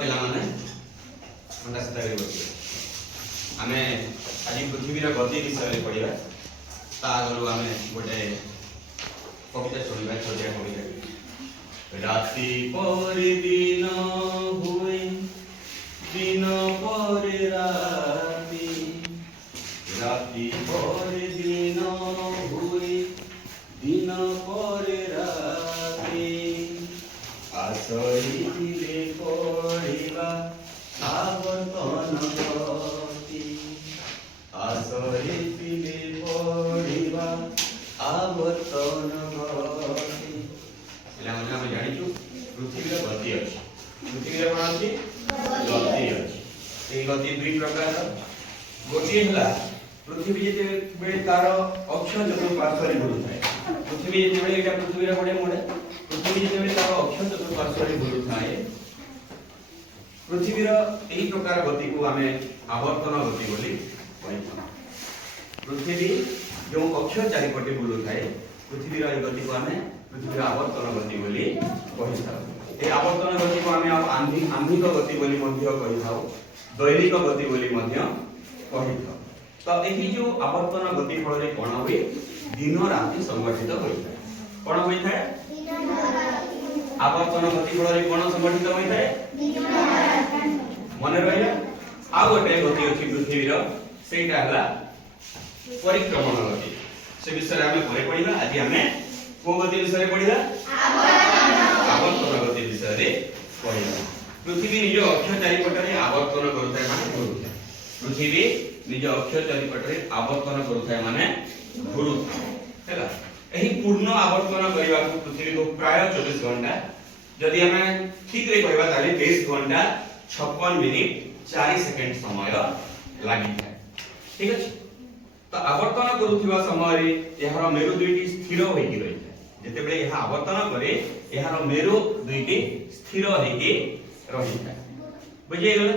पिला माने अंडा सीधा करी बसिबे आमे आज पृथ्वीर गति विषय पढ़िबा ता आगु आमे गोटे कविता सुनिबा छोटिया कविता राति पर दिन हुए दिन पर राति राति पर दिन हुए दिन पर राति आसरिले पढ़िबा आवर्तन गति आसरिले पढ़िबा आवर्तन गति पिला माने हम जानिछु पृथ्वीर गति अछि पृथ्वीर कोन अछि गति अछि ए गति दुई प्रकार गोटे हला पृथ्वी जेते बेले तार अक्ष चतुर्पार्श्वरे घुरुଥାଏ पृथ्वी जेते बेले एटा पृथ्वीर गोटे मोडे पृथ्वी जेते बेले तार अक्ष चतुर्पार्श्वरे घुरुଥାଏ पृथ्वीर एही प्रकार गति को आमे आवर्तन गति बोली कहिथां पृथ्वी जो अक्ष चारिपटे बुलुଥାଏ पृथ्वीर एही गति को आमे पृथ्वीर आवर्तन गति बोली कहिथां ए आवर्तन गति को आमे आंधिक गति बोली मध्य कहिथां दैनिक गति बोली मध्य कहिथां तो एही जो आवर्तन गति फल रे कोन होई दिन राति संगठित होइଥାଏ कोन होइଥାଏ आवर्तन गति फल रे कोन संगठित होइଥାଏ दिन राति मन रहिला आ गोटे गति अछि पृथ्वीर सेटा हला परिक्रमण गति से विषय आमे परे पढिबा आज आमे को गति विषय पढिबा आवर्तन गति विषय रे पढिबा पृथ्वी निज अक्ष चारिपटरे आवर्तन करथाय माने घुरुଥାଏ पृथ्वी निज अक्ष चारिपटरे आवर्तन करथाय माने घुरुଥାଏ हैला एही पूर्ण आवर्तन करिबा पृथ्वी को प्राय 24 घंटा जदि हमें ठीक रे कहबा ताले 23 घंटा 56 मिनिट 4 सेकंड समय लागि थाए ठीक अछि तो आवर्तन करूथिबा समय रे एहार मेरु दुईटी स्थिर होई रही थाए जते बेले एहा आवर्तन करे एहार मेरु दुईटी स्थिर होई रही थाए बुझे गेल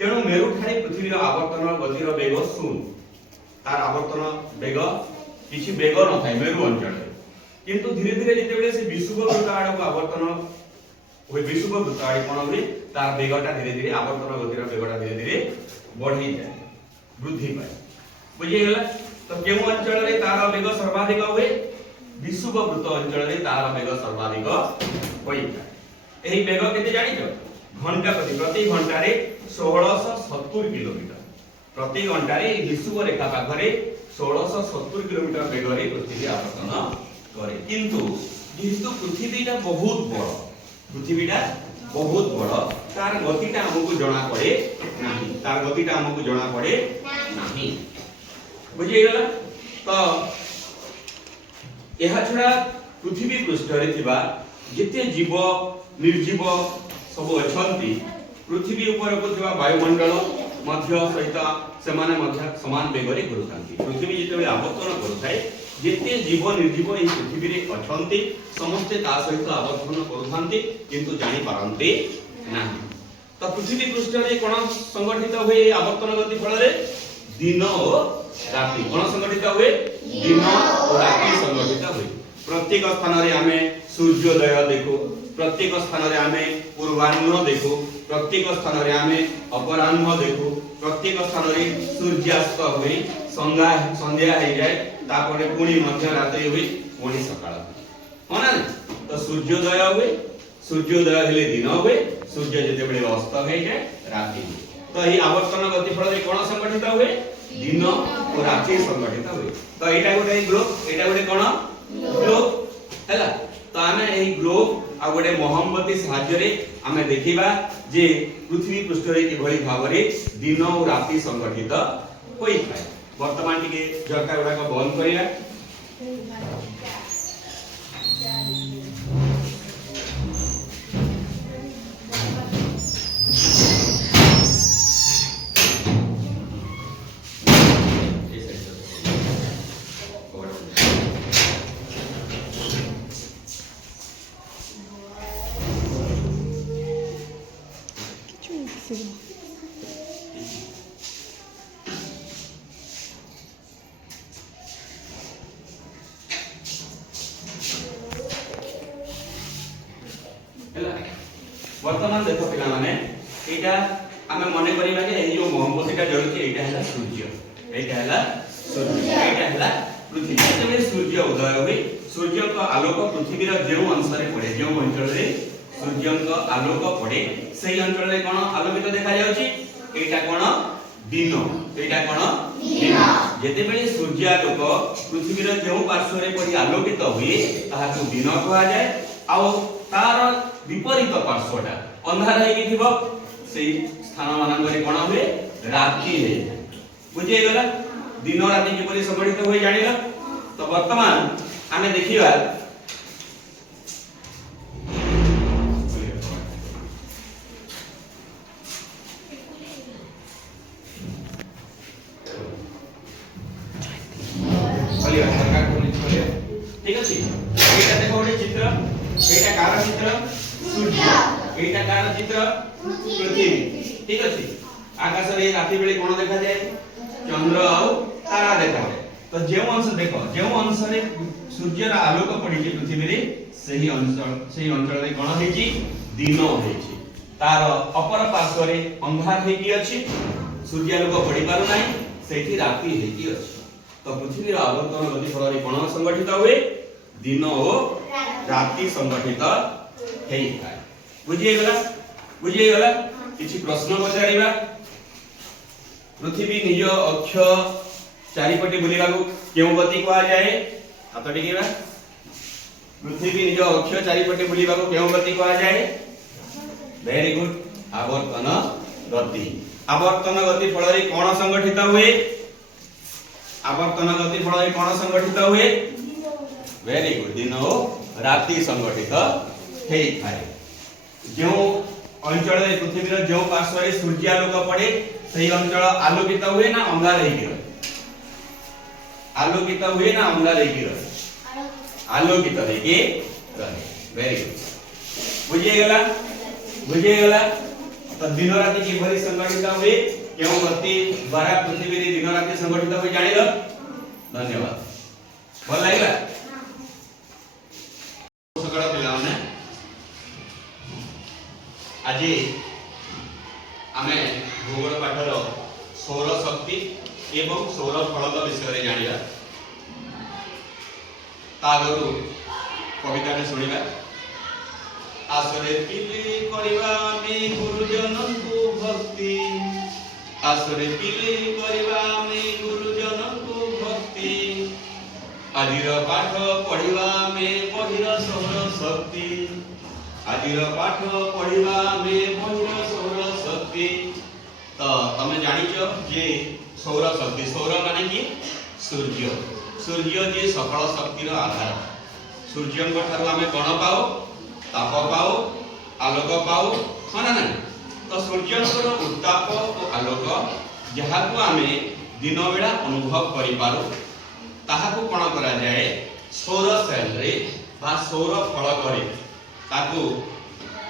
तेणु मेरु ठारे पृथ्वीर आवर्तन गतिर वेग शून्य तार आवर्तन वेग किछि वेग न थाए मेरु अंचल किंतु धीरे धीरे जते बेले से विषुववृत्त आड़ को आवर्तन ओइ विषुववृत्त आड़ कोन होई तार वेगटा धीरे धीरे आवर्तन गतिर वेगटा धीरे धीरे बढ़ी जाय वृद्धि पाए बुझे गेल तो केउ अंचल रे तार वेग सर्वाधिक होय विषुववृत्त अंचल रे तार वेग सर्वाधिक होई जाय एही वेग केते जानिछो घंटा प्रति घंटा रे 1670 किलोमीटर प्रति घंटा रे विषुव रेखा पाखरे 1670 किलोमीटर वेग रे पृथ्वी आवर्तन करे किंतु जेहेतु पृथ्वीटा बहुत बड़ पृथ्वीटा बहुत बड़ तार गतिटा हमकु जणा पड़े नाही तार गतिटा हमकु जणा पड़े नाही बुझि गेला तो एहा छडा पृथ्वी पृष्ठ रे थिबा जेते जीव निर्जीव सब अछंती पृथ्वी ऊपर को थिबा वायुमंडल मध्य सहित सेमाने मध्य समान वेग रे घुरुथांती पृथ्वी जेते आवर्तन करूथाय जेते जीव निर्जीव एही पृथ्वी रे अछंती समस्त ता सहित आवर्तन करूथांती किंतु जानि पारंती नाही तो पृथ्वी पृष्ठ रे कोन संगठित होय आवर्तन गति फल रे दिन और राति कोन संगठित होय दिन और राति संगठित होय प्रत्येक स्थान रे हमें सूर्योदय देखो प्रत्येक स्थान रे हमें पूर्वाह्न देखो प्रत्येक स्थान रे हमें अपराह्न देखो प्रत्येक स्थान रे सूर्यास्त होई संध्या हो जाए तापरे पुणी मध्य रात्रि होई पुणी सकाळ होना तो सूर्योदय हुए सूर्योदय हेले दिन हुए सूर्य जते बेले अस्त हो जाए रात्रि तो एही आवर्तन गति फल रे कोन संगठित हुए दिन और रात्रि संगठित हुए तो एटा गोटे कोन ग्लोब हैला तो आमे एही ग्लोब आ गोटे मोहम्मती सहाय्य रे आमे देखिबा जे पृथ्वी पृष्ठ रे किभଳି भाबरे दिन और रात्रि संगठित होई थाए वर्तमान टिके झरका गुडा को बंद करिया वर्तमान देखो पिला माने एटा आमे मने करिबा जे एई जो मोमबत्तीटा जळुची एटा हैला सूर्य, एटा हैला सूर्य, एटा हैला पृथ्वी। जेबे सूर्य उदय होई सूर्य को आलोक पृथ्वी रा जेउ अंश रे पड़े, जेउ अंचल रे सूर्य को आलोक पड़े सेही अंचल रे कोन आलोकित देखा जाउची, एटा कोन दिन, एटा कोन दिन। जेते बेले सूर्य आलोक पृथ्वी रा जेउ पार्श्व रे पड़ी आलोकित हुई ताहा को दिन कहा जाय, आ तार विपरीत पार्श्वटा अंधार हे कि थिबो सेही स्थान मानंगरे कोन हुए रात्रि हे। बुझे गेला दिन राति किपरि संगठित होई जानिला। तो वर्तमान आमे देखिबा ठीक अछि। एटा देखो ଗୋଟେ चित्र, एटा कार चित्र सूर्य, एटा कार चित्र पृथ्वी। ठीक अछि। आकाश रे राति बेले कोन देखा जाय चंद्र और तारा देखा जाय। तो जेउ अंश देखो, जेउ अंश रे सूर्य रा आलोक पड़ी जे पृथ्वी रे सही अंचल रे कोन हेची दिन हेची। तार अपर पार्श्व रे अंधार हेकी अछि, सूर्य आलोक पड़ी पारु नाही, सेठी राति हेकी अछि। तो पृथ्वी रा आवर्तन गति फल रे कोन संगठित हुए दिन और राति संगठित हेई थाए। बुझिए गेला किछि प्रश्न पचारिबा। पृथ्वी निज अक्ष चारिपटे बुलिबा को केउ गति कहा जाय, हाथ टिकेबा। पृथ्वी निज अक्ष चारिपटे बुलिबा को केउ गति कहा जाय, वेरी गुड आवर्तन गति। आवर्तन गति फल रे कोन संगठित हुए, आवर्तन गति फल रे कोन संगठित हुए, वेरी गुड दिन और राति संगठित हेई थाए। जो अंचल रे पृथ्वी रे जो पार्श्व रे सूर्य आलोक पड़े सही अंचल आलोकित हुए ना अंगार हेकी रहे, आलोकित हुए ना अंगार हेकी रहे, आलोकित हेकी रहे। वेरी गुड बुझिए गेला। तो दिन राति किभरि संगठित हुए केउ गति द्वारा पृथ्वी रे दिन राति संगठित होई जानिलो। धन्यवाद। भल लागला सकाळ पिलाने आज आमे भूगोल पाठर सौर शक्ति एवं सौर फलक विषय रे जानिबा। तागरु कविता ने सुनिबा। आसरे पिले करिबा मे गुरुजन को भक्ति, आसरे पिले करिबा मे गुरुजन को भक्ति, आजिर पाठ पढ़िबा मे बहिर सौर शक्ति, आजिर पाठ पढ़िबा मे बहिर सौर शक्ति। तो तमे जानिचो जे सौर शक्ति, सौर माने कि सूर्य, सूर्य जे सकल शक्तिर आधार। सूर्य को ठारो आमे कोन पाओ, ताप पाओ, आलोक पाओ, हां ना। तो सूर्य को उत्ताप और आलोक जहा को आमे दिन बेला अनुभव करि पारो ताहा को कोन करा जाय सौर सेल रे बा सौर फलक रे ताकू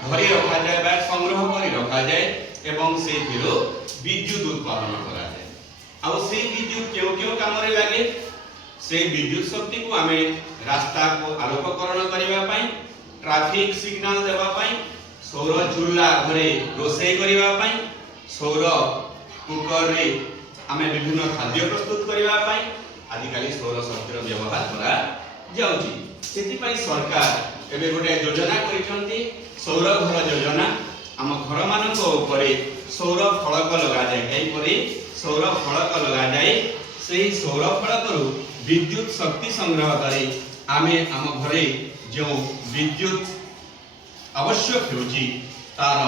धरी रखा जाए बा संग्रह करी रखा जाए एवं से फिरो विद्युत उत्पादन करा जाए। आ से विद्युत केउ काम रे लागे, से विद्युत शक्ति को आमे रास्ता को आलोककरण करिबा पई, ट्रैफिक सिग्नल देबा पई, सौर चूल्हा घरे रोषेई करिबा पई, सौर कुकर रे आमे विभिन्न खाद्य प्रस्तुत करिबा पई आदिकाली सौर शक्तिर व्यवहार करा जाउची। सेति पई सरकार एबे गोटे योजना करिसंती सौर घर योजना। आम घर मानक ऊपर सौर फलक लगा जाए, एई परी सौर फलक लगा जाए। सेही सौर फलक रु विद्युत शक्ति संग्रह करी आमे आम घरे जो विद्युत आवश्यक होची तार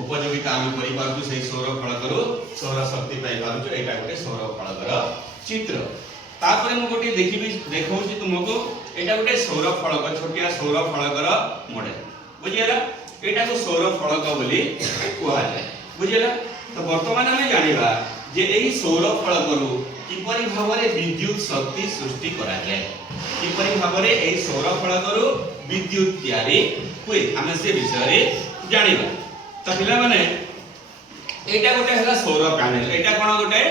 उपयोगिता आमे करि पारु। सेही सौर फलक रु सौर शक्ति पाई पारु। एटा गोटे सौर फलकर चित्र। तापर मु गोटे देखिबी देखौची तुमको। एटा गोटे सौर फलक, छोटिया सौर फलकर मॉडल। बुझियला एटा को सौर फलक बोली कुआ जाय। बुझियला। तो वर्तमान हमें जानिबा जे एही सौर फलक रु किपरि भाबरे विद्युत शक्ति सृष्टि करा जाय, किपरि भाबरे एही सौर फलक रु विद्युत तयारी हुए हमें से विषय रे जानिबा। तो पिला माने एटा गोटे हला सौर पैनल। एटा कोन गोटे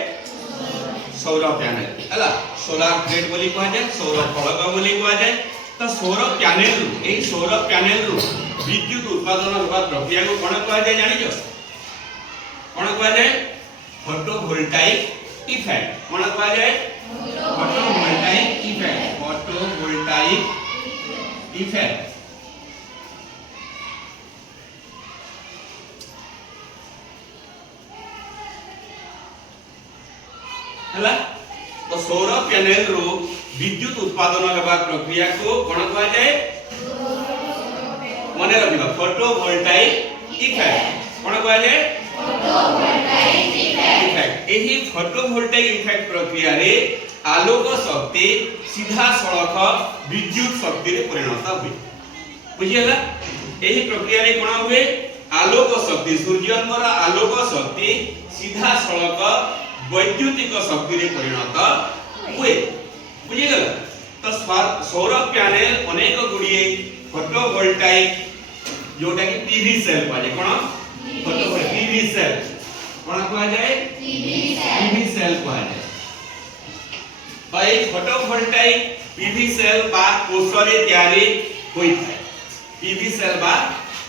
सौर पैनल हला, सोलार प्लेट बोली कहा जाय, सौर फलक बोली कहा जाय। तो सौर पैनल रु एही सौर पैनल रु विद्युत उत्पादन होबा प्रक्रिया को कोन कहा जाय जानि जो कोन कहवा जाय फोटोवोल्टाइक इफेक्ट कोन कहवा जाय फोटोवोल्टाइक इफेक्ट फोटोवोल्टाइक इफेक्ट हला तो सौर पैनल रो विद्युत उत्पादन हेबा प्रक्रिया को कोन कहवा जाय मने रखिबा फोटोवोल्टाइक इफेक्ट कोन कहवा जाय फोटोवोल्टाइक इफेक्ट एही फोटोवोल्टाइक इफेक्ट प्रक्रिया रे आलोक शक्ति सीधा सड़क विद्युत शक्ति रे परिणत हुए बुझियला एही प्रक्रिया रे कोन हुए आलोक शक्ति सूर्यंकर आलोक शक्ति सीधा सड़क वैद्युतिक शक्ति रे परिणत हुए बुझिगला तो सौर पैनल अनेक गुड़िए फोटोवोल्टाइक जोटा कि पीवी सेल पाजे कोन फोटोवोल्टाइक पीवी सेल कोन कहवा जाय पीवी सेल कहवा जाय बाय फोटोवोल्टाइक पीवी सेल बा कोषरे तयारी होई थाए पीवी सेल बा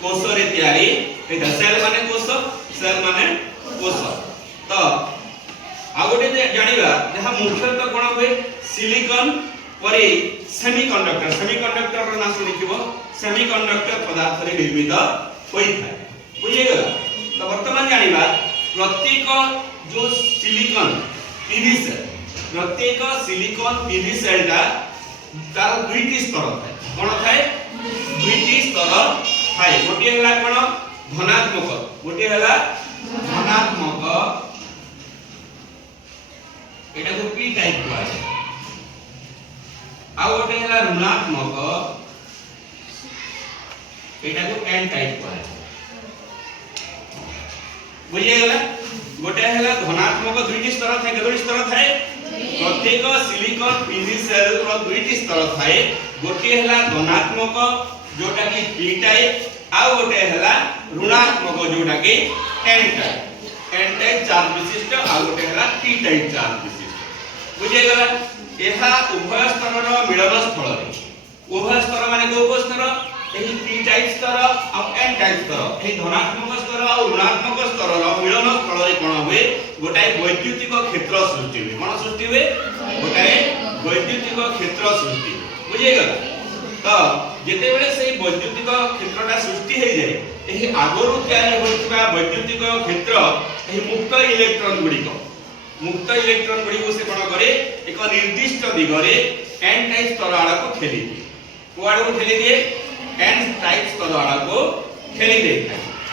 कोषरे तयारी एटा सेल माने कोष तो आ गोटे जानिबा जहा मुख्यतः कोन होय सिलिकॉन परे सेमीकंडक्टर रो नाम सुनिथिबो सेमीकंडक्टर पदार्थ रे निर्मित होई थाए बुझिगला तो वर्तमान जानिबा प्रत्येक जो सिलिकॉन पीवी सेल प्रत्येक सिलिकॉन पीवी सेल ता तार दुईटी स्तर थाए कोन थाए दुईटी स्तर थाए गोटे हला कोन धनात्मक गोटे हला धनात्मक एटा को पी टाइप को आए आ गोटे हला ऋणात्मक एटा को एन टाइप को आए बुझियला गोटे हला धनात्मक दुईटी स्तर थाए केतोटी स्तर थाए प्रत्येक सिलिकॉन पीवी सेल रो दुईटी स्तर थाए गोटे हला धनात्मक जोटा कि पी टाइप आ गोटे हला ऋणात्मक जोटा कि एन टाइप चार्ज विशिष्ट आ गोटे हला पी टाइप चार्ज विशिष्ट बुझिगला एहा उभय स्तर रो मिलन स्थल रे उभय स्तर माने को स्तर एही पी टाइप स्तर आ एन टाइप स्तर एही धनात्मक स्तर आ ऋणात्मक स्तर रो मिलन स्थल रे कोन होय गोटाए वैद्युतिक क्षेत्र सृष्टि होय कोन सृष्टि होय गोटाए वैद्युतिक क्षेत्र सृष्टि बुझिगला तो जेते बेले सेही वैद्युतिक क्षेत्रटा सृष्टि हे जाय एही आगरु तयारी होइतबा वैद्युतिक क्षेत्र एही मुक्त इलेक्ट्रॉन गुडी से कोन करे एक निर्दिष्ट दिगरे एन टाइप स्तर आड़ा को ठेली दिए कोआड़ को ठेली दिए एन टाइप स्तर आड़ा को ठेली दे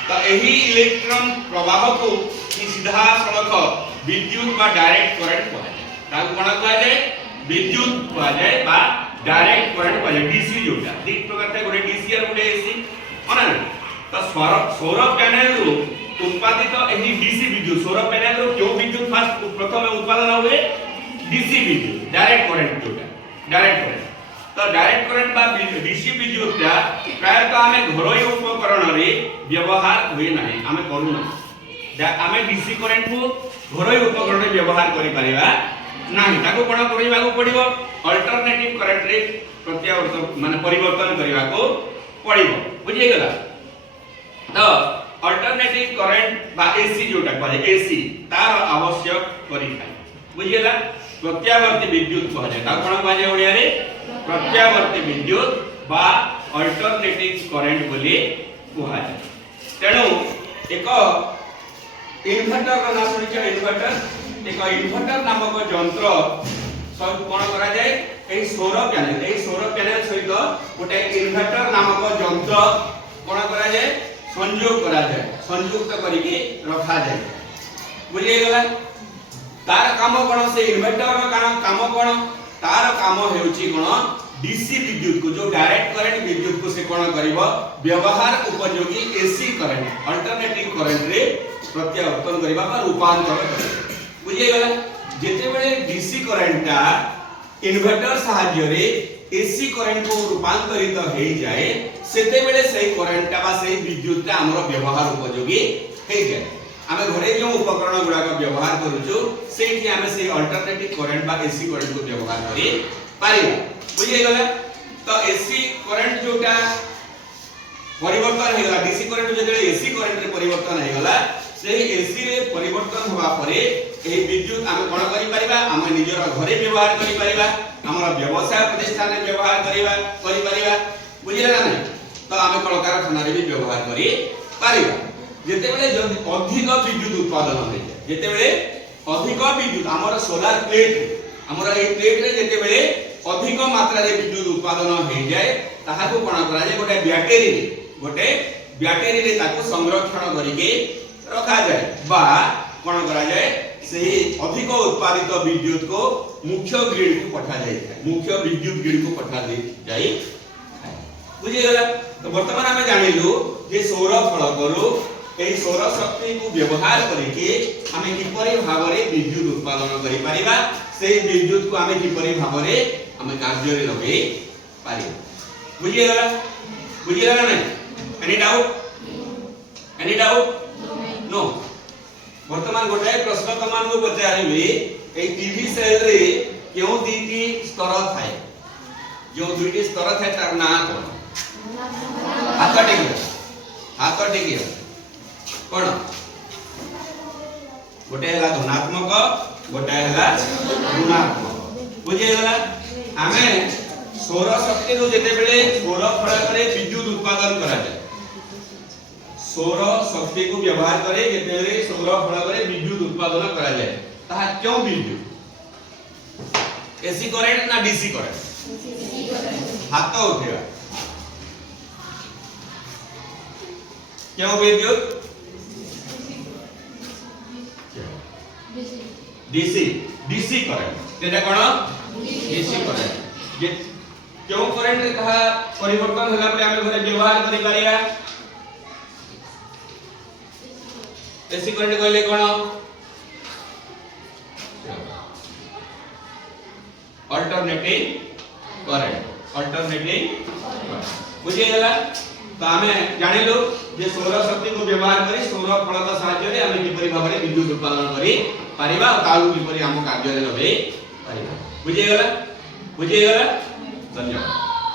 तो एही इलेक्ट्रॉन प्रवाह को सीधा सड़क विद्युत बा डायरेक्ट करंट कहै ताको कोन कहै विद्युत कहै बा डायरेक्ट करंट कहै डीसी जोटा एक प्रकार से गोटे डीसी और गोटे एसी ओना तो सौर पैनल रो उत्पादित एही डीसी विद्युत सौर पैनल रो क्यों विद्युत फास्ट प्रथम उत्पादन हुए डीसी विद्युत डायरेक्ट करंट जोटा डायरेक्ट करंट तो डायरेक्ट करंट बा डीसी विद्युत ता प्रायतः हमें घरोई उपकरण रे व्यवहार हुए नाही हमें करू ना हमें डीसी करंट को घरोई उपकरण रे व्यवहार करि परिबा नाही ताको कोन करिबा को पड़िबो अल्टरनेटिव करंट रे प्रत्यावर्तन माने परिवर्तन करिबा को पड़िबो बुझि गेला तो अल्टरनेटिव करंट बा एसी जोटा कहै एसी तार आवश्यक करि थाए बुझियला प्रत्यावर्ती विद्युत कहै ता कोन कहै ओडिया रे प्रत्यावर्ती विद्युत बा अल्टरनेटिव करंट बोली कहै तेनु एक इन्वर्टर का नाम सुनिछ इन्वर्टर नामक यंत्र सब कोन करा जाय एही सौर पैनल सहित गोटे इन्वर्टर नामक यंत्र कोन करा जाय संयुक्त करके रखा जाए बुझे गला तार काम कोन से इन्वर्टर काम कोन तार काम हेउची कोन डीसी विद्युत को जो डायरेक्ट करंट विद्युत को से कोन करिवो व्यवहार उपयोगी एसी करंट अल्टरनेटिव करंट रे प्रत्यावर्तन करिबा बा रूपांतर बुझे गला जेते बेले डीसी करंटटा इन्वर्टर सहाय्य रे एसी करंट को रूपांतरित हो जाए सेते बेले सही करंटटा बा सही विद्युतटा हमरो व्यवहार उपयोगी हे जाए आमे घरे जो उपकरण गुडा का व्यवहार करूछु सेठी आमे से अल्टरनेटिव करंट बा एसी करंट को व्यवहार करी पारिबा बुझे गला तो एसी करंट जोटा परिवर्तन हे गला डीसी करंट जेते एसी करंट रे परिवर्तन हे गला से एसी रे परिवर्तन होबा परे एही विद्युत आमे कोन करि परिबा आमे निजर घरे व्यवहार करि परिबा हमर व्यवसाय प्रतिष्ठान रे व्यवहार करि परिबा बुझिला ना नहीं तो आमे कोन कारखाना रे भी व्यवहार करि परिबा जेते बेले अधिक विद्युत उत्पादन होय जेते बेले अधिक विद्युत हमर सोलार प्लेट हमर ए प्लेट रे जेते बेले अधिक मात्रा रे विद्युत उत्पादन हो जाए ताहा को कोन करा जाय गोटे बैटरी रे ताको संरक्षण करिके रखा जाए बा कोन करा जाए से अधिक उत्पादित विद्युत को मुख्य ग्रिड को पठा जाए मुख्य विद्युत ग्रिड को पठा दे जाए बुझी गला तो वर्तमान हमें जानिलु जे सौर फलकरू ए सौर शक्ति को व्यवहार करिके हमें किपरि भाबरे विद्युत उत्पादन करि परिबा से विद्युत को हमें किपरि भाबरे हमें कार्य रे लगे पारि बुझी गला ना एनी डाउट नो वर्तमान गोटे प्रश्न तमान को पचारिबे ए टीवी सेल रे केउ दुईटी स्तर थाए जो दुईटी स्तर थाए तार ना कोन हाथ टेकियो कोन गोटे हला धनात्मक गोटे हला ऋणात्मक बुझे गला हमें सौर शक्ति रो जेते बेले सौर फलक रे विद्युत उत्पादन करा जाय सौर शक्ति को व्यवहार करे जेते बेले सौर फलक रे विद्युत उत्पादन करा जाय ताहा क्यों विद्युत एसी करंट ना डीसी करंट हाथ उठेगा क्यों विद्युत डीसी करंट जेटा कोन डीसी करंट जे क्यों करंट कहा परिवर्तन होला पर हमें घरे व्यवहार करि पारिया एसी करंट कहले कोन अल्टरनेटिंग करंट बुझे गला तो हमें जानिलु जे सौर शक्ति को व्यवहार करी सौर फलक सहायता रे हमें किपरि भाबरे विद्युत उत्पादन करी पारिबा ताऊ किपरि हम कार्य रे लगे पारिबा बुझे गला धन्यवाद।